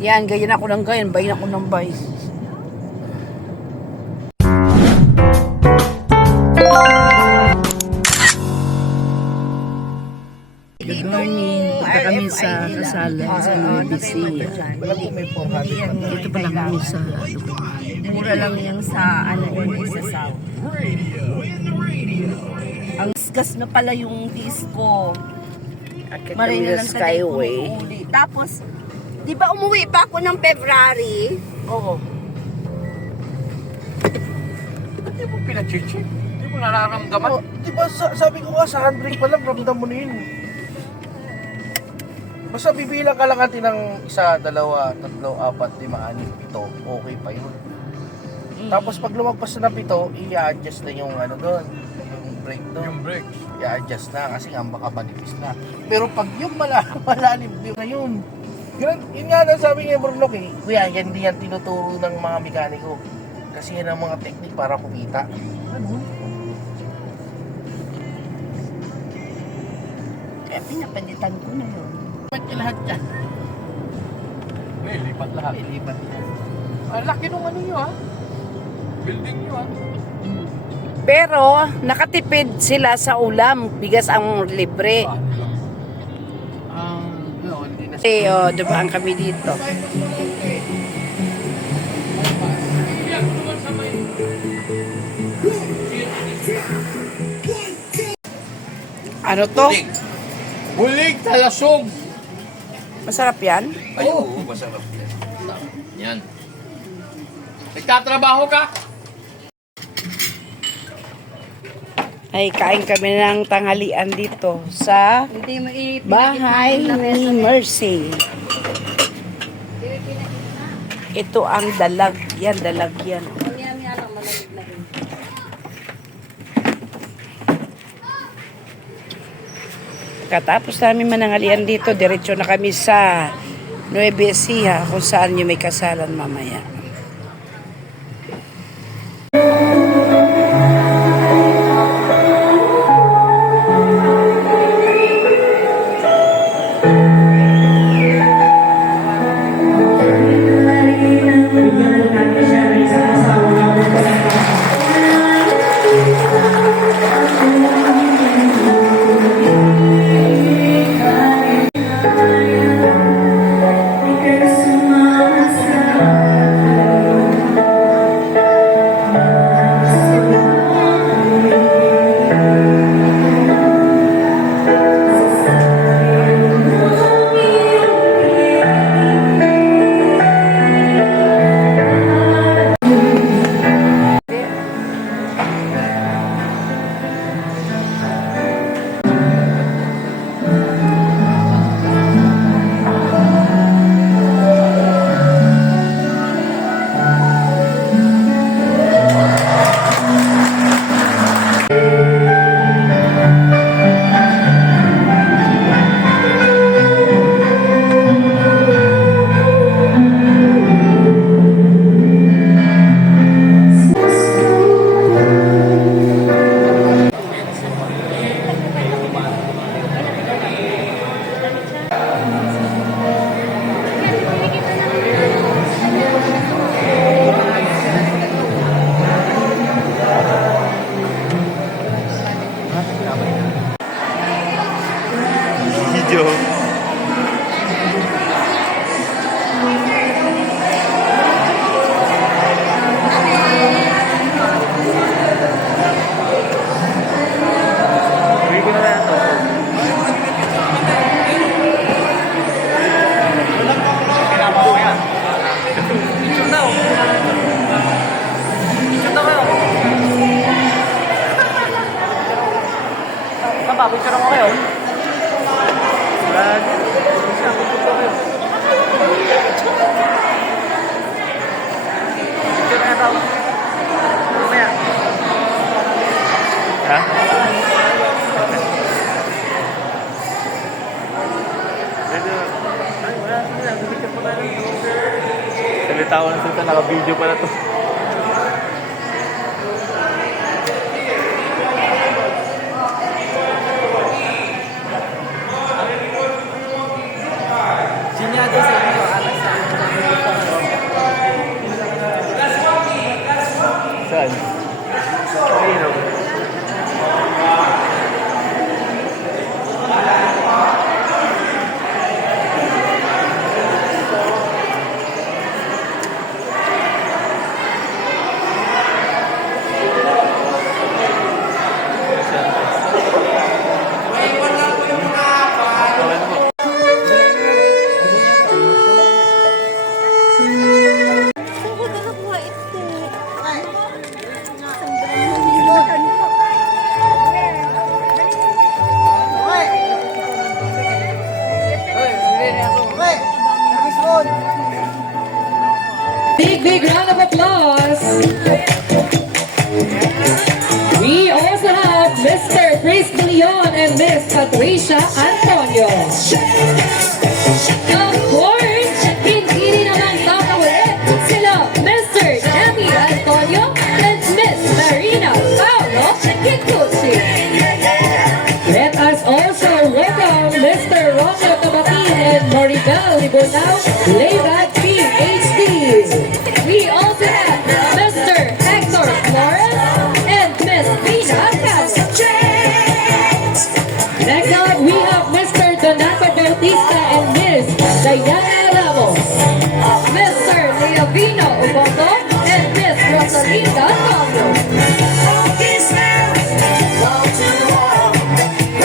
Yan, ganyan ako ng ganyan. Bayin ako ng bay. Good morning. Punta kami sa kasalan sa UBC. Dito pa lang kami sa Mura lang yung sa ano yun, sa South. Ang gas na pala yung disco. Akit Marina kami lang sa tayo Skyway. umuuli. Tapos, di ba umuwi pa ako ng February? Oo. Hindi mo pinachichi. Hindi mo nararamdaman. Oh, di ba sabi ko nga sa handbrake pa lang, ramdam mo na yun. Basta bibilang ka lang natin ng 1, 2, 3, 4, 5, 6, 7, okay pa yun. Tapos pag lumagpas na ng 7, i-adjust na yung ano doon, yung brake doon. Yung brakes. I-adjust na kasi nga baka manipis na. Pero pag yung malalim na yun, yun nga na sabi niya Brunok eh, kuya, yan din yan tinuturo ng mga mekaniko. Kasi yan ang mga technique para kumita. Ano? Kaya pinapalitan ko na yun. Ba't yung lahat yan? May lipat lahat. May lipat yan. Ang laki nung ano nyo ha. Building nyo ha. Pero nakatipid sila sa ulam. Bigas ang libre. No, hindi na Eh, dumaan kami dito. Ano to? Bulig talasog. Masarap yan? Ay, oo, masarap yan. Yan. Nagtatrabaho ka? Ay, kain kami ng tanghalian dito sa Hindi mo bahay ni Mercy. Ito ang dalag. Yan, dalag yan. Katapos namin manangalian dito, diretso na kami sa Nueva Ecija kung saan yung may kasalan mamaya. Video. Picture mo kayo? Salita ko ng salita, naka-video pa na to. Sinyado sa inyo, alas sa doon. Big round of applause. We also have Mr. Chris Leon and Miss Patricia Antonio. Of course, hindi naman kakaulit sila Mr. Demi Antonio and Miss Marina Paolo Kikuchi. Let us also welcome Mr. Romeo Tabatin and Maribel Libonao, Layback PhD. We also have Mr. Hector Flores and Miss Vina Castro. Next up, we have Mr. Donato Bautista and Miss Diana Ramos. Mr. Leovino Uboto and Miss Rosalinda Tondo.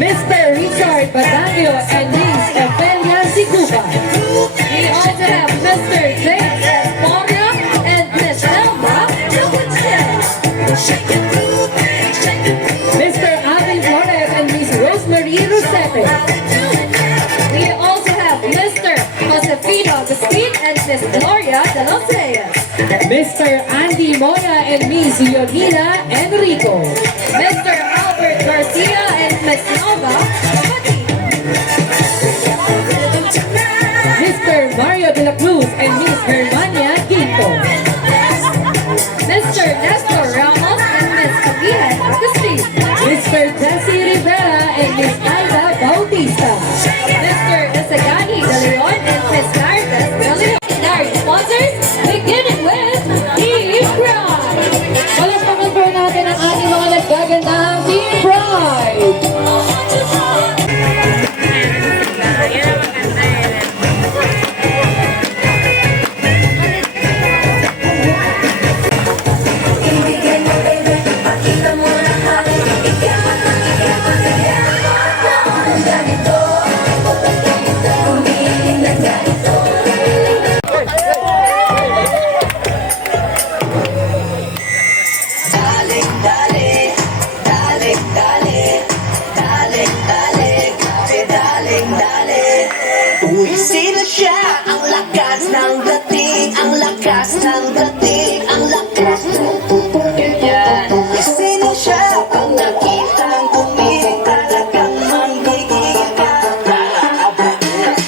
Mr. Richard Batanio and Miss Ofelia Siguba. We also have Mr. James Esporia and Miss Elma Gutierrez. Mr. Alvin Flores and Miss Rosemary Rosete. We also have Mr. Josefino Agustin and Miss Gloria de los Reyes. Mr. Andy Moya and Miss Yogina Enrico. Mr. Albert Garcia and Miss Nova Pati. Mr. Mario de la Cruz and Miss Germania Quinto. Mr. Nestor Ramos and Miss Camila Agustin. Mr. Jesse Rivera and Miss Aida Bautista. Mr. Esagani De Leon and Miss Nardes De Leon. And our sponsors, beginning with Team Pride. Palakpakan po natin ang ating mga naggagandang Team Pride. Uy, sino siya? Ang lakas ng dating, ang lakas ng dating, ang lakas ng ganyan. Sino siya? Pag nakitang bumili, talagang manggigil ka.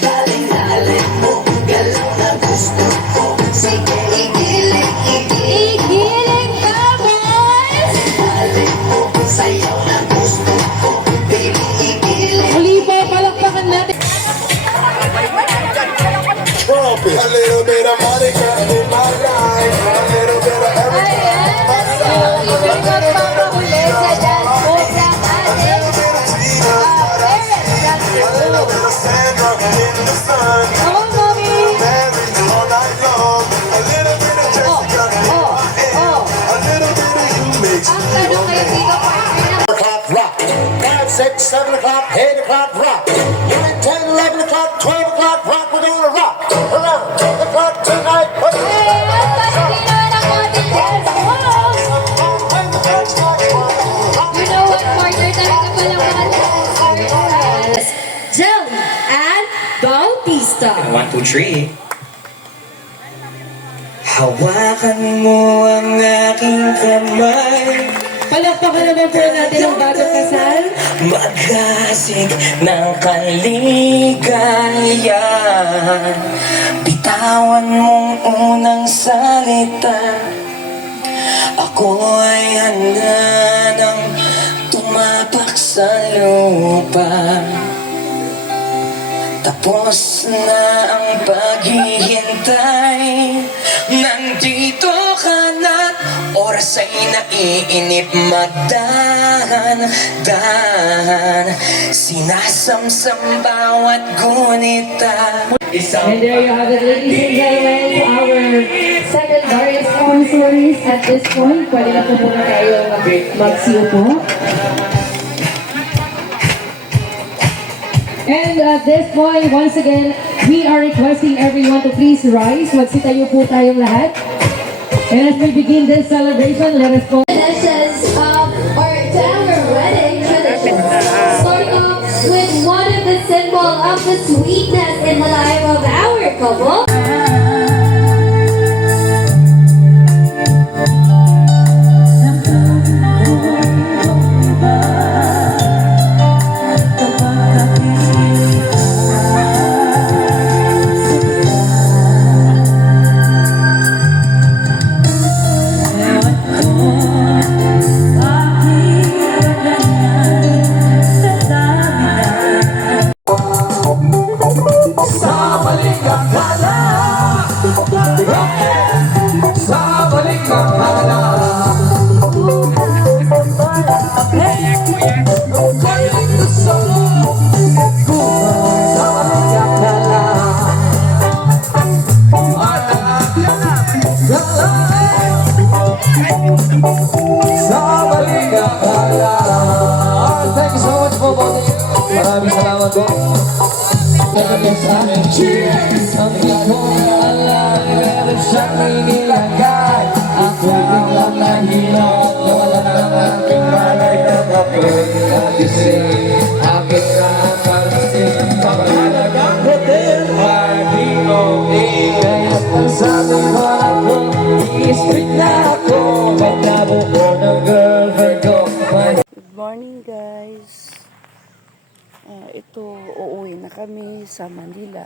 Galing-galing mo, galaw na gusto ko. Sige, igiling, igiling. Igiling ka, boys! Galing mo, sayaw na gusto ko. Baby, igiling. Muli po, palakpakan natin. Trumpet. A little bit of Monica in my life. A little bit of everything. A little bit of Sandra in the sun. Mary all night long. A little bit of Jessica in my ear. A little bit of you makes me o'clock rock. 5, 6, 7 o'clock, 8 o'clock rock. 9, 10, 11 o'clock, 12 o'clock rock. We're gonna rock around the clock tonight. Jelly and Bautista. 1, 2, 3. Hawakan mo ang aking kamay. Palakpakan naman po natin ang bagong kasal. Maghasik ng kaligayahan. Bitawan mong unang salita. Ako ay handa ng tumapak sa lupa. Tapos na ang paghihintay. Nandito ka na't oras ay naiinip magdahan-dahan. Sinasamsam bawat gunita. And there you have it, ladies and gentlemen, our secondary sponsors at this point. Pwede na po muna tayo magsiupo. And at this point, once again, we are requesting everyone to please rise. Magsitayo po tayong lahat. And as we begin this celebration, let us go. Traditions of our wedding traditions. Starting off with one of the symbol of the sweetness in the life of our couple. siyang inilagay. Ako biglang nahilot, nawala ng aking malay na kapag nagising. Akin na pansin, pangalagang hotel, RDOA. Kaya't ang sabi ko ako, i-street na ako, pag nabuko ng girlfriend ko. Good morning guys. Ito, uuwi na kami sa Manila.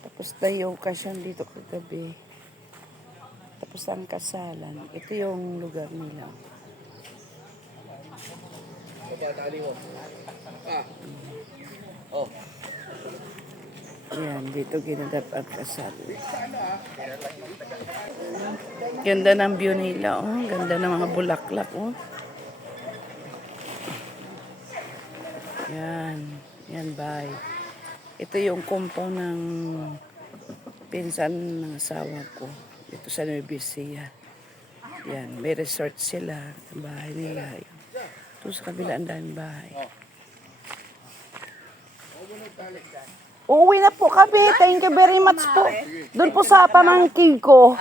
Tapos na yung kasyan dito kagabi. Tapos ang kasalan. Ito yung lugar nila. Yan, dito ginadap ang kasalan. Ganda ng view nila, oh. Ganda ng mga bulaklak, oh. Yan. Yan, bye. Ito yung compound ng pinsan ng asawa ko. Dito sa Nueva Ecija. Yan. May resort sila. Sa bahay nila. Ito sa kabila ang daming bahay. Uuwi na po kami. Thank you very much po. Doon po sa pamangkin ko.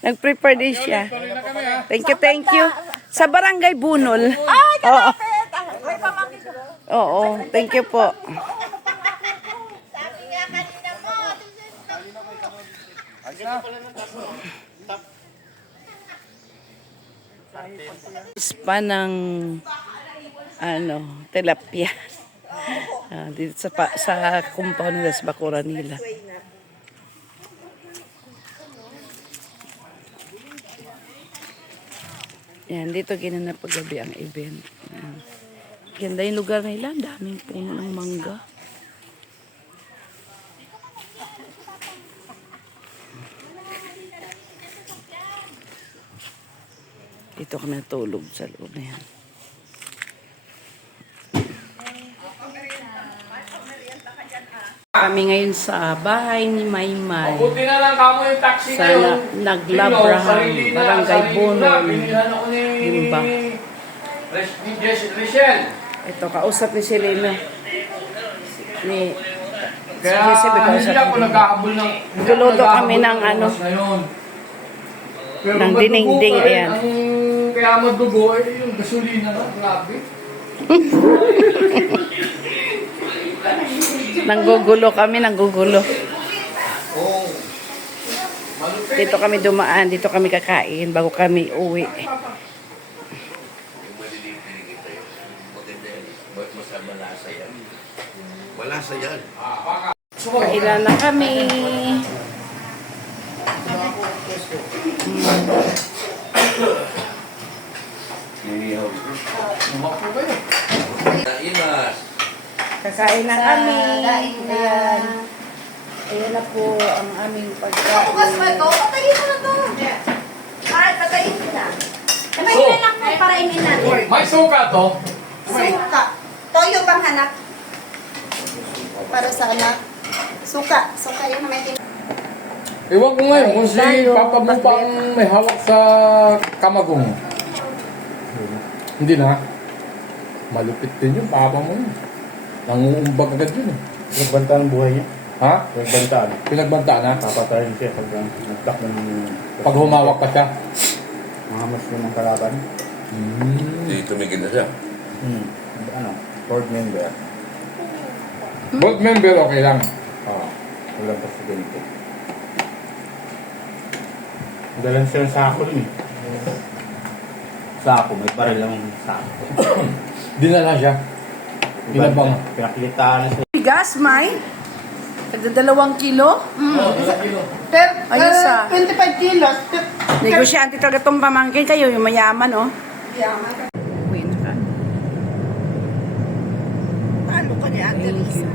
Nag-prepare din siya. Thank you, thank you. Sa Barangay Bunol. Oo. Oo, thank you po. Spa ng tilapia. Dito sa compound nila, sa bakuran nila. Yan, dito ginanap paggabi ang event. Yan. Ganda yung lugar nila. Daming puno ng mangga. Dito kami natulog sa loob na yan. Kami ngayon sa bahay ni Maymay. Buti na lang kamo yung taxi Sa ngayon. Naglabraham, Barangay Bunol. Limba. Ni Rachel. Ito, kausap ni Selena. Kaya hindi ako nag-aabol ng... Guluto kami ng ano. Pero Ng madugo dinding-ding, pa rin ayan. Kaya madugo, yung gasolina na, grabe. Nanggugulo kami, nanggugulo. Dito kami dumaan, dito kami kakain bago kami uwi. Malasa yan. Kailan na kami. Kakain na kami. Ayan. Ayan na po ang aming pagkain. Patayin mo na to. Alright, patayin mo na. Patayin lang po para inin natin. May suka to. Suka. Toyo bang hanap? Para sa anak. Suka. Suka yun naman din. Ewan ko ngayon kung si Papa mo pang may hawak sa kamagong. Hindi na. Malupit din yung Papa mo yun. Nangungumbag agad yun eh. Nagbantaan ang buhay niya. Ha? Nagbantaan. Pinagbantaan na? Papatayin siya pag nagtak ng... Pag humawak pa siya? Mahamas mo ng kalaban. Hindi tumigil na siya. Board member. Board member okay lang. Walang presidente. Dalan siya ng sako dun eh. Sako, may baril lang sako. Dinala siya. Binabang. Pinakitaan na siya. Bigas, May? Tagda 2 kilo? Pero, Ayos ah. 25 kilos. Negosyante talaga itong pamangkin kayo, yung mayaman, oh. Yaman. Uwi na ka. Paano ka ni Ate Lisa?